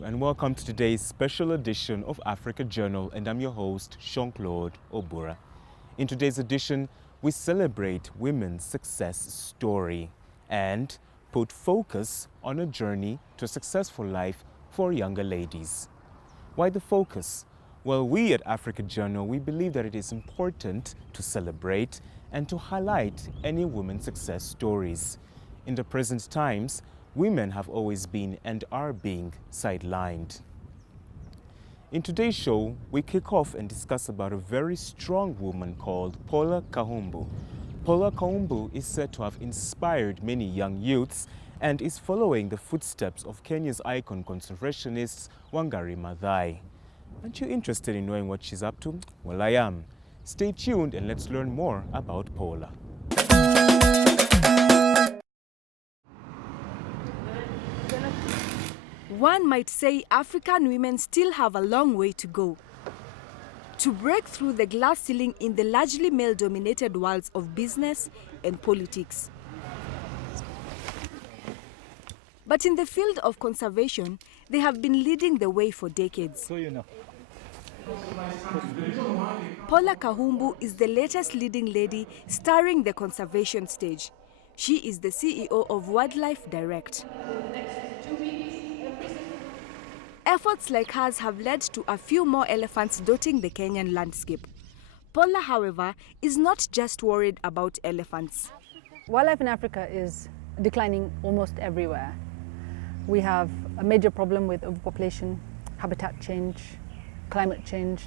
Hello and welcome to today's special edition of Africa Journal, and I'm your host, Jean-Claude Obura. In today's edition, we celebrate women's success story and put focus on a journey to a successful life for younger ladies. Why the focus? Well, we at Africa Journal, we believe that it is important to celebrate and to highlight any women's success stories. In the present times, women have always been and are being sidelined. In today's show, we kick off and discuss about a very strong woman called Paula Kahumbu. Paula Kahumbu is said to have inspired many young youths and is following the footsteps of Kenya's icon conservationist Wangari Maathai. Aren't you interested in knowing what she's up to? Well, I am. Stay tuned and let's learn more about Paula. One might say African women still have a long way to go to break through the glass ceiling in the largely male-dominated worlds of business and politics. But in the field of conservation, they have been leading the way for decades. Paula Kahumbu is the latest leading lady starring the conservation stage. She is the CEO of Wildlife Direct. Efforts like hers have led to a few more elephants dotting the Kenyan landscape. Paula, however, is not just worried about elephants. Wildlife in Africa is declining almost everywhere. We have a major problem with overpopulation, habitat change, climate change.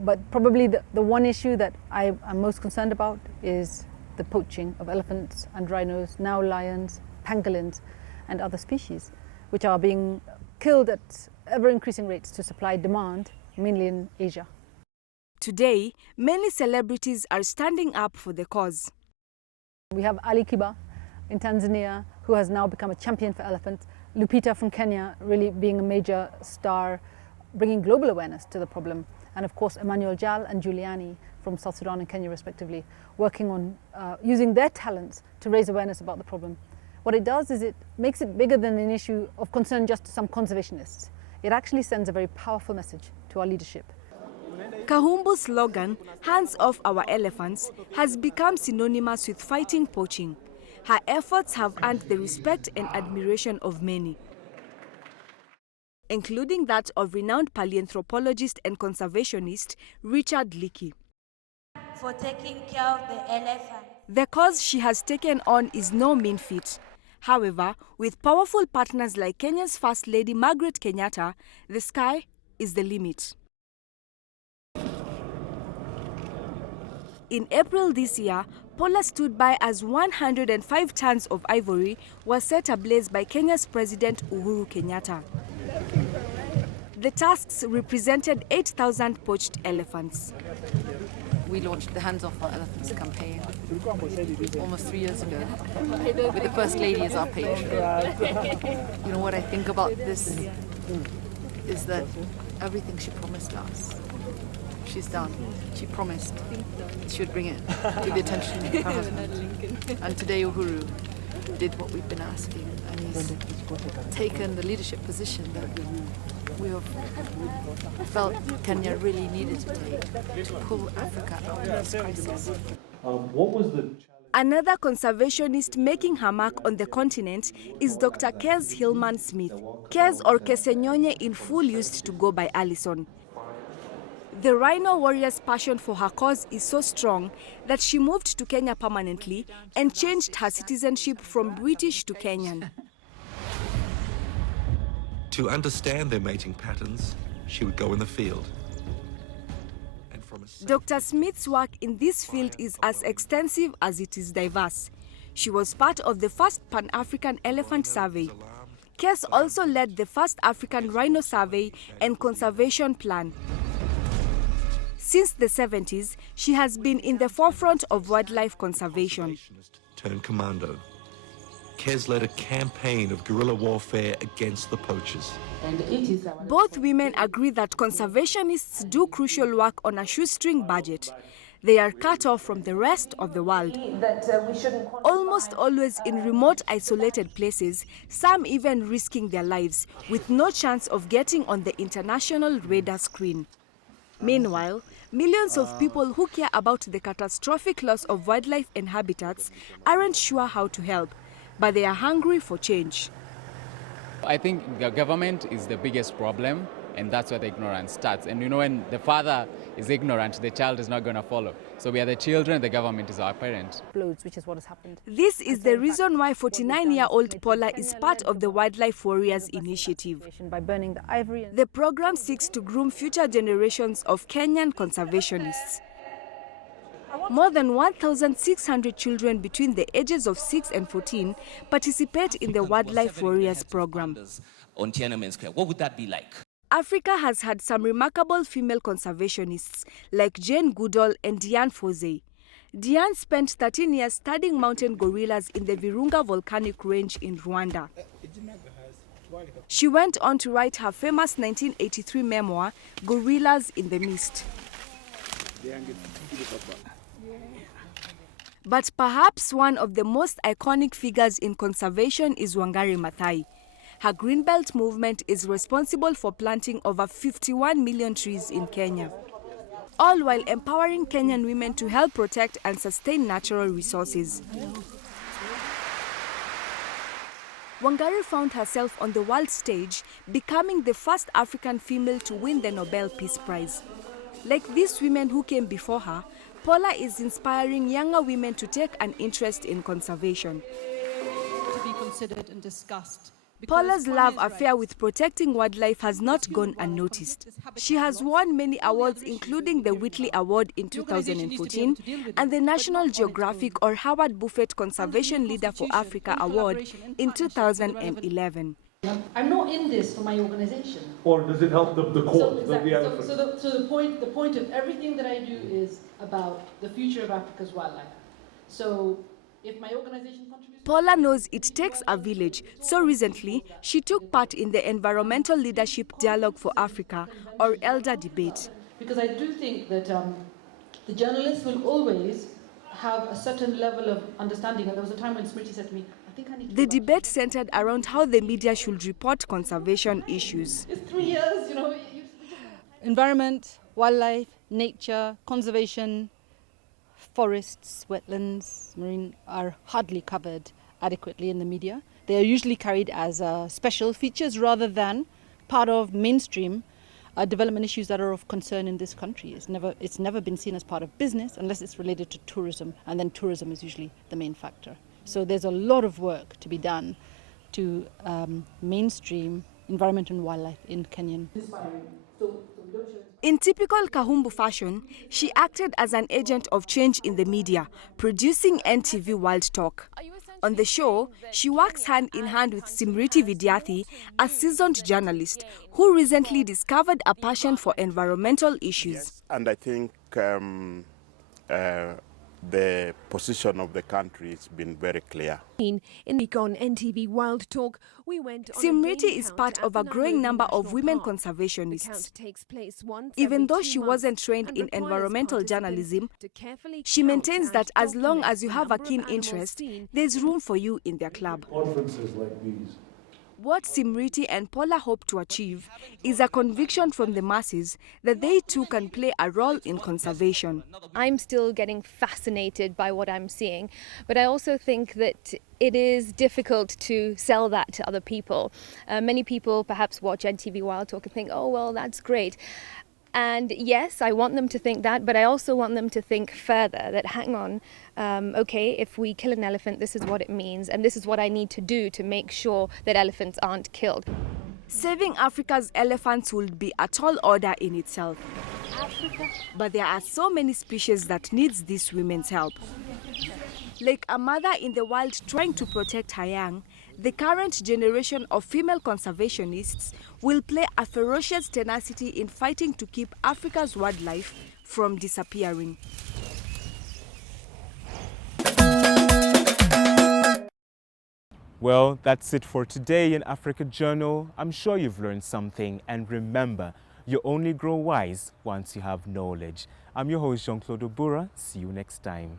But probably the one issue that I am most concerned about is the poaching of elephants and rhinos, now lions, pangolins, and other species, which are being killed at ever-increasing rates to supply demand, mainly in Asia. Today, many celebrities are standing up for the cause. We have Ali Kiba in Tanzania, who has now become a champion for elephants. Lupita from Kenya really being a major star, bringing global awareness to the problem. And of course, Emmanuel Jal and Giuliani from South Sudan and Kenya respectively, working on using their talents to raise awareness about the problem. What it does is it makes it bigger than an issue of concern just to some conservationists. It actually sends a very powerful message to our leadership. Kahumbu's slogan, "Hands off our elephants," has become synonymous with fighting poaching. Her efforts have earned the respect and admiration of many, including that of renowned paleoanthropologist and conservationist Richard Leakey. For taking care of the elephant. The cause she has taken on is no mean feat. However, with powerful partners like Kenya's First Lady Margaret Kenyatta, the sky is the limit. In April this year, Paula stood by as 105 tons of ivory was set ablaze by Kenya's President Uhuru Kenyatta. The tusks represented 8,000 poached elephants. We launched the Hands Off Our Elephants campaign almost 3 years ago with the First Lady as our patron. You know what I think about this is that everything she promised us, she's done. She promised she would bring it to the attention of her husband. And today Uhuru did what we've been asking, and he's taken the leadership position that we have felt Kenya really needed to take to pull Africa out of this crisis. What was the Another conservationist making her mark on the continent is Dr. Kes Hillman Smith. Kes, or Kesenyonye in full, used to go by Allison. The rhino warrior's passion for her cause is so strong that she moved to Kenya permanently and changed her citizenship from British to Kenyan. To understand their mating patterns, she would go in the field. And from a Dr. Smith's work in this field is as extensive as it is diverse. She was part of the first Pan-African Elephant Survey. Kes also led the first African Rhino Survey and Conservation Plan. Since the 70s, she has been in the forefront of wildlife conservation. turned commando. Kes led a campaign of guerrilla warfare against the poachers. Both women agree that conservationists do crucial work on a shoestring budget. They are cut off from the rest of the world. Almost always in remote, isolated places, some even risking their lives, with no chance of getting on the international radar screen. Meanwhile, millions of people who care about the catastrophic loss of wildlife and habitats aren't sure how to help, but they are hungry for change. I think the government is the biggest problem, and that's where the ignorance starts. And you know, when the father is ignorant, the child is not going to follow. So we are the children, the government is our parent. Which is what has happened. This is the reason why 49-year-old Paula is part of the Wildlife Warriors Initiative. By burning the ivory. The program seeks to groom future generations of Kenyan conservationists. More than 1,600 children between the ages of 6 and 14 participate in the Wildlife Warriors program. On Tiananmen Square, what would that be like? Africa has had some remarkable female conservationists like Jane Goodall and Diane Fossey. Diane spent 13 years studying mountain gorillas in the Virunga volcanic range in Rwanda. She went on to write her famous 1983 memoir, Gorillas in the Mist. But perhaps one of the most iconic figures in conservation is Wangari Maathai. Her Greenbelt movement is responsible for planting over 51 million trees in Kenya, all while empowering Kenyan women to help protect and sustain natural resources. Wangari found herself on the world stage, becoming the first African female to win the Nobel Peace Prize. Like these women who came before her, Paula is inspiring younger women to take an interest in conservation. To be considered and discussed. Paula's love affair with protecting wildlife has not gone unnoticed. She has won many awards, including the Whitley Award in 2014 and the National Geographic or Howard Buffett Conservation Leader for Africa Award in 2011. I'm not in this for my organization. Or does it help the cause? So the point of everything that I do is about the future of Africa's wildlife. So if my organization contributes... Paula knows it takes a village, so recently she took part in the Environmental Leadership Dialogue for Africa, or ELDA debate. Because I do think that the journalists will always have a certain level of understanding. And there was a time when Smriti said to me, I think I need to... The debate centered around how the media should report conservation issues. It's 3 years, you know. Environment, wildlife, nature, conservation, forests, wetlands, marine are hardly covered adequately in the media. They are usually carried as special features rather than part of mainstream development issues that are of concern in this country. It's never been seen as part of business unless it's related to tourism, and then tourism is usually the main factor. So there's a lot of work to be done to mainstream environment and wildlife in Kenyan. In typical Kahumbu fashion, she acted as an agent of change in the media, producing NTV World Talk. On the show, she works hand in hand with Simriti Vidyarthi, a seasoned journalist who recently discovered a passion for environmental issues. Yes, and I think the position of the country has been very clear. In the on NTV World Talk, we went on Simriti is part of a growing number of women conservationists. Even though she wasn't trained in environmental journalism, she maintains that as long as you have a keen interest, there's room for you in their club. Conferences like these. What Simriti and Paula hope to achieve is a conviction from the masses that they too can play a role in conservation. I'm still getting fascinated by what I'm seeing, but I also think that it is difficult to sell that to other people. Many people perhaps watch NTV Wild Talk and think, oh, well, that's great. And yes, I want them to think that, but I also want them to think further, that hang on, okay, if we kill an elephant, this is what it means, and this is what I need to do to make sure that elephants aren't killed. Saving Africa's elephants would be a tall order in itself. But there are so many species that needs these women's help. Like a mother in the wild trying to protect her young, the current generation of female conservationists will play a ferocious tenacity in fighting to keep Africa's wildlife from disappearing. Well, that's it for today in Africa Journal. I'm sure you've learned something, and remember, you only grow wise once you have knowledge. I'm your host, Jean-Claude Obura. See you next time.